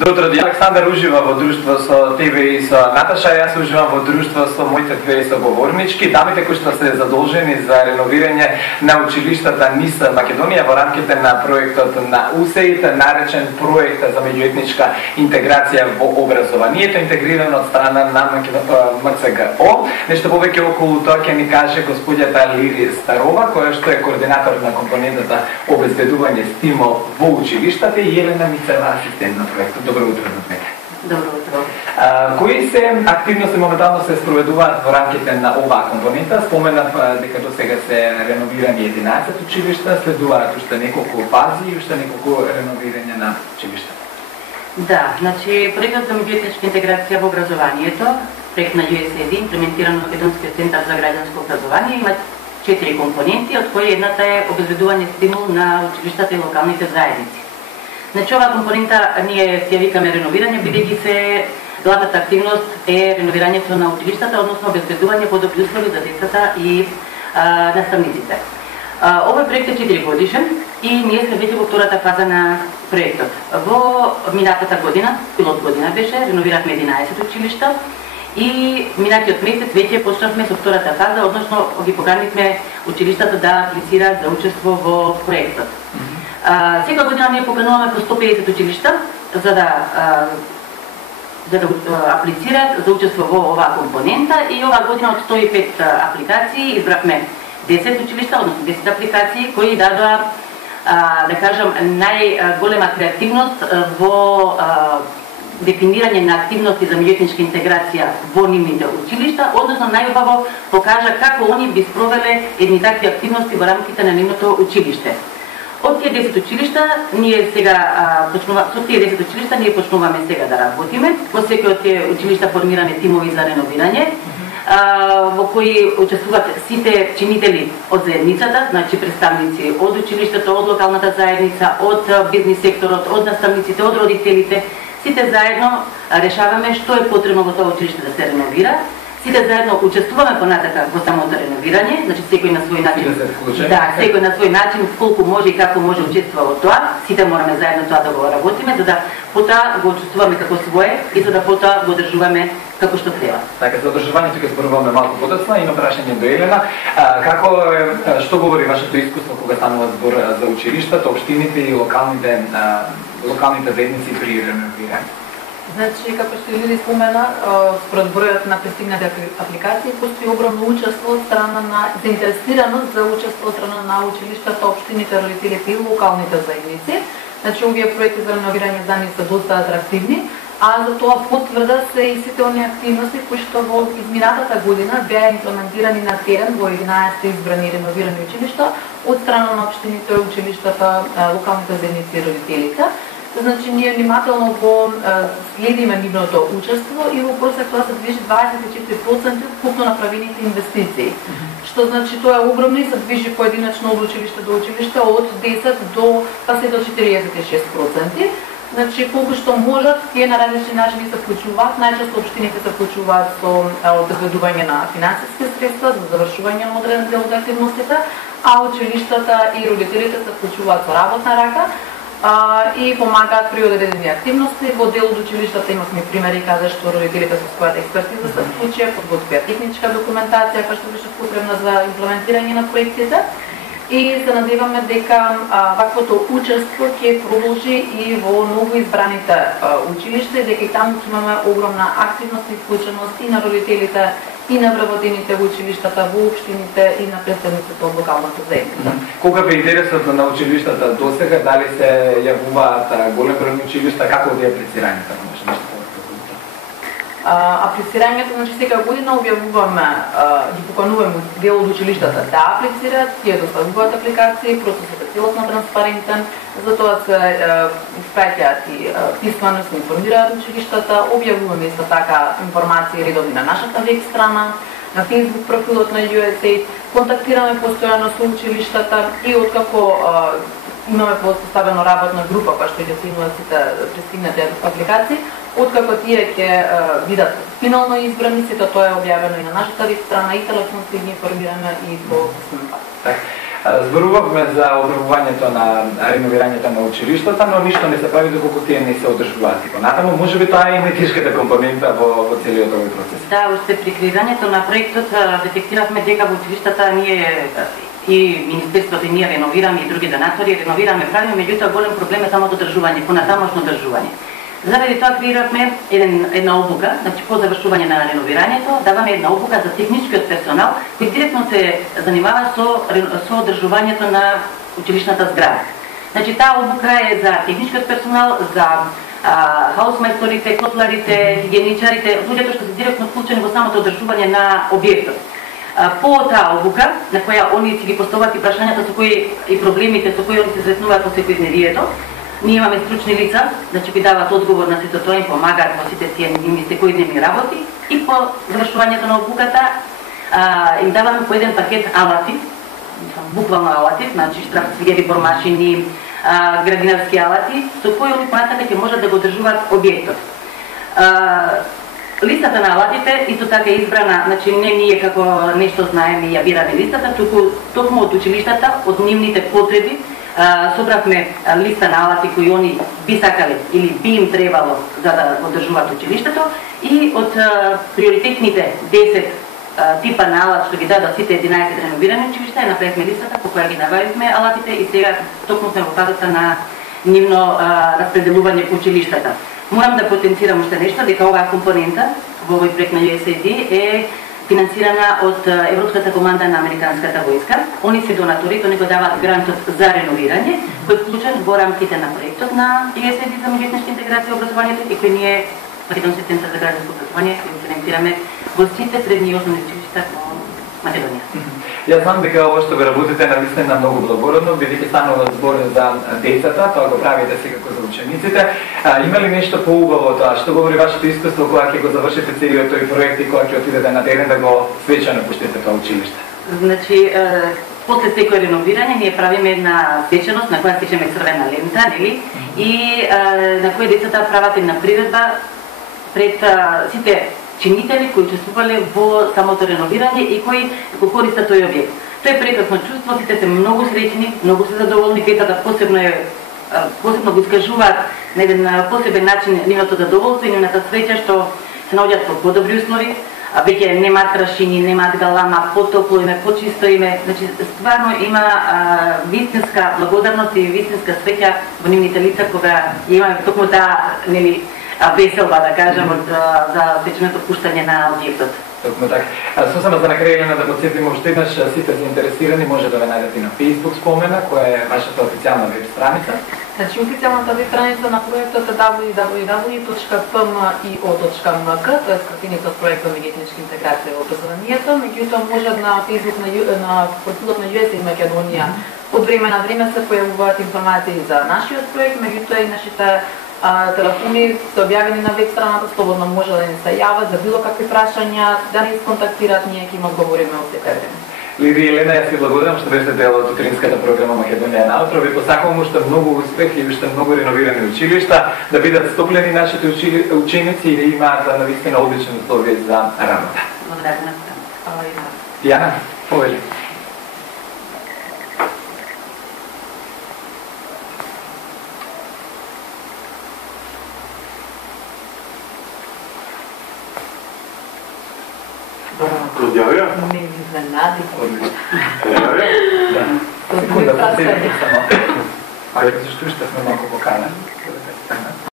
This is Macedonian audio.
Добро утро, Александар ужива во друштво со тебе и со Наташа, јас уживам во друштво со моите две соговорнички, дамите кои што се задолжени за реновирање на училиштата НИС Македонија во рамките на проектот на УСЕИТ, наречен проект за меѓуетничка интеграција во образованието, интегрирано од страна на МЦГО. Нешто повеќе околу тоа ќе ни каже господјата Лири Старова, која што е координатор на компонентата обезбедување стимул во училиштата, и Елена Мицева, асистент на проектот. Добро утро на двете. Добро утро. Кои се активности моментално се спроведуваат во рамките на оваа компонента? Споменав дека до сега се реновирани 11 училишта, следуваат уште неколку фази и уште неколку реновирања на училишта. Да, значи проектот за меѓуетничка интеграција во образованието, проект на USAID, имплементиран од Македонскиот центар за граѓанско образование, има 4 компоненти, од кои едната е обезбедување стимул на училиштата и локалните заедници. Значи, оваа компонента ние ја викаме реновирање, бидејќи се главната активност е реновирањето на училиштата, односно обезбедување подобри услови за децата и наставниците. Овој проект е 4 годишен и ние сме веќе во втората фаза на проектот. Во минатата година, пилот година беше, реновиравме 11 училишта и минатиот месец веќе почнавме со втората фаза, односно ги поканивме училиштата да аплицираат за учество во проектот. Секоја година ние покануваме по 150 училишта за да аплицираат за учество во оваа компонента, и оваа година од 105 апликации избравме 10 училишта, односно 10 апликации кои дадоа, да кажам, најголема креативност во дефинирање на активности за меѓуетничка интеграција во нивните училишта, односно најубаво покажа како они би спровеле едни такви активности во рамките на нивното училиште. Од тие 10 училишта ние сега со тие 10 училишта ние почнуваме сега да работиме. Во секој од тие училишта формираме тимови за реновирање, во кои учествуваат сите чинители од заедницата, значи представници од училиштето, од локалната заедница, од бизнис секторот, од наставниците, од родителите. Сите заедно решаваме што е потребно во тоа училиште да се реновира. Сите заедно учествуваме понатака во самото реновирање, значи секој на свој начин. Да, секој на свој начин, колку може и како може учествува во тоа. Сите мораме заедно тоа да го работиме, за да потоа го учествуваме како свое и за да потоа го одржуваме како што треба. Така, за одржувањето ќе зборуваме малку подоцна и на прашање до Елена. Што говори вашето искуство кога станува збор за училиштата, општините и локалните заедници при реновирање? Значи, како што Лили спомена, според бројот на пристигнати апликации, постои огромно учество од страна на заинтересираност за учество од страна на училиштата, општините, родителите и локалните заедници. Значи, овие проекти за реновирање за нив се доста атрактивни, а за тоа потврда се и сите оние активности кои што во изминатата година беа имплементирани на терен во 11 избрани реновирани училишта од страна на општините, училиштата, локалните заедници и родителите. Значи, ние внимателно го следиме нивното учество и во просек тоа се движи 24% вкупно направените инвестиции. Што значи тоа е огромно и се движи поединачно од училиште до училиште од 10 до па се до 46%. Значи, колку што можат, тие на различни начини се вклучуваат. Најчесто општините се вклучуваат со обезбедување на финансиски средства за завршување на одреден дел од активностите, а училиштата и родителите се вклучуваат со работна рака и помагаат при одредени активности. Во дел од училиштата имавме примери каде што родителите со својата експертиза се вклучија, подготвија техничка документација која што беше потребна за имплементирање на проектите. И се надеваме дека ваквото учество ќе продолжи и во ново избраните училишта, и дека и таму имаме огромна активност и вклученост и на родителите, и на вработените во училиштата, во општините и на представниците од локалната заедница. Колка бе интересот на училиштата досега? Дали се јавуваат голем број училишта? Како од аплицирањето на училиштата? Аплицирањето, значи секоја година објавуваме, ги покануваме дел од училиштата да аплицираат, тие доставуваат апликации, процесот е целосно транспарентен, затоа се испраќаат и писмено, се информираат училиштата, објавуваме исто така информации редовни на нашата веб страна, на Facebook профилот на USAID, контактираме постојано со училиштата и откако имаме поставено работна група која што ќе оценува сите пристигнати апликации, откако тие ќе бидат финално избрани, сето тоа е објавено и на нашата веб страна, и телефонски ги информираме и по писмен пат. Зборувавме за обновувањето на реновирањето на училиштата, но ништо не се прави доколку тие не се одржуваат. Понатаму можеби тоа е и најтешката компонента во целиот овој процес. Да, уште при креирањето на проектот детектиравме дека во училиштата ние и Министерството и ние реновираме и други донатори реновираме, правиме, меѓутоа голем проблем е самото одржување, понатамошно одржување. Заради тоа креиравме една обука, значи по завршување на реновирањето, даваме една обука за техничкиот персонал кој директно се занимава со одржувањето на училишната зграда. Значи таа обука е за техничкиот персонал, за хаусмајсторите, котларите, хигиеничарите, луѓето што се директно вклучени во самото одржување на објектот. По таа обука, на која они си ги поставуваат и прашањата со кои и проблемите со кои они се сретнуваат во секојдневието, ние имаме стручни лица, значи кои даваат одговор на сето тоа, им помагаат во сите тие секојдневни работи и по завршувањето на обуката им даваме по еден пакет алати, буквално алати, значи штрафцвигери, бормашини, градинарски алати, со кои они понатака ќе можат да го одржуваат објектот. Листата на алатите исто така е избрана, значи не ние како нешто знаеме и ја бираме листата, туку токму од училиштата, од нивните потреби, собравме листа на алати кои они би сакале или би им требало за да одржуваат училиштето и од приоритетните 10 типа на алат што ги дадат сите 11 реновирани училишта, направивме листата по која ги набавивме алатите и сега токму сме во фазата на нивно распределување по училиштата. Морам да потенцирам уште нешто, дека оваа компонента во овој проект на USAID е финансирана од Европската команда на Американската војска. Они се донатори, тони го даваат грантот за реновирање, кој е вклучен во рамките на проектот на USAID за меѓуетничка интеграција и образованието и кој ние Македонски центар за граѓанско образование го имплементираме во сите средни и основни училишта во Македонија. Јас знам дека ова што го работите навистина многу благородно, бидејќи станува збор за децата, тоа го правите секако за учениците. Има ли нешто поубаво тоа? Што говори вашето искуство кога ќе го завршите целиот тој проект и кога ќе отидете на терен да го свечано пуштите тоа училиште? Значи, после секој реновирање ние правиме една свечаност на која стичеме црвена лента, нели? И на која децата прават една приредба пред сите чинители кои учествувале во самото реновирање и кои го користат тој објект. Тоа е прекрасно чувство, сите се многу среќни, многу се задоволни, децата посебно го искажуваат на еден посебен начин нивното задоволство и нивната среќа што се наоѓаат во подобри услови, веќе немаат прашини, немаат галама, потопло име, почисто име, значи стварно има вистинска благодарност и вистинска среќа во нивните лица кога ја имаме токму таа, нели, веселба, да кажам, за свеченото пуштање на објектот. Токму така. Сосема за на крај, Елена, да подсетиме уште еднаш сите заинтересирани може да ве најдете на Facebook спомена, која е вашата официјална веб страница. Значи, официјалната веб страница на проектот е www.pmio.mk, тоа е скратиница од проектот меѓуетничка интеграција во образованието, меѓутоа можат на Facebook на профилот на USAID Македонија од време на време се појавуваат информации за нашиот проект, меѓутоа и нашите телефони се објавени на веб страната, слободно може да ни се јават за било какви прашања, да ни сконтактираат, ние ќе им одговориме од секој време. Лиди и Елена, јас ви благодарам што беше дел од утринската програма Македонија наутро. Ви посакувам уште многу успех и уште многу реновирани училишта, да бидат стоплени нашите ученици и да имаат навистина одлични услови за работа. Благодарам на Јана, повели. Јавија? Не ми изненади. Јавија? Да. Секунда, само. Ајде, зашто уште сме малку покана.